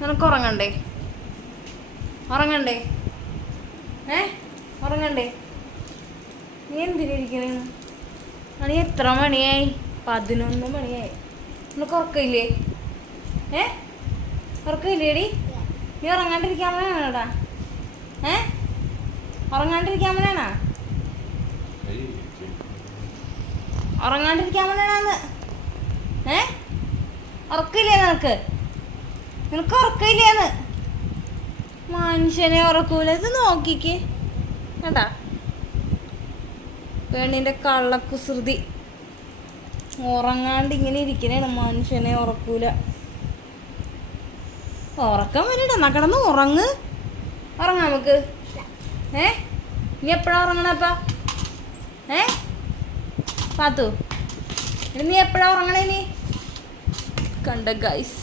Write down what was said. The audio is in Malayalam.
നിനക്ക് ഉറങ്ങണ്ടേ? ഉറങ്ങണ്ടേ? ഉറങ്ങണ്ടേ? നീ എന്തിനിരിക്കണേ? മണി എത്ര മണിയായി? 11 മണിയായി. നിനക്ക് ഉറക്കമില്ലേ? ഉറക്കമില്ലേടി? നീ ഉറങ്ങാണ്ടിരിക്കാൻ വേണോടാ? ഉറങ്ങാണ്ടിരിക്കാൻ വേണാ? ഉറങ്ങാണ്ടിരിക്കാൻ വേണാന്ന്? ഉറക്കില്ലേ നിനക്ക്? നിനക്ക് ഉറക്കില്ലേന്ന്? മനുഷ്യനെ ഉറക്കൂല. ഇത് നോക്കിക്ക് കേട്ടാ, പെണ്ണിന്റെ കള്ളക്കുസൃതി. ഉറങ്ങാണ്ട് ഇങ്ങനെ ഇരിക്കണേണ്. മനുഷ്യനെ ഉറക്കൂല. ഉറക്കം വരണ്ട, എന്നാ കിടന്ന് ഉറങ്ങ്. ഉറങ്ങാം നമുക്ക്. നീ എപ്പോഴാ ഉറങ്ങണപ്പാ? പാത്തു, നീ എപ്പോഴാ ഉറങ്ങണേ? നീ കണ്ട ഗൈസ്,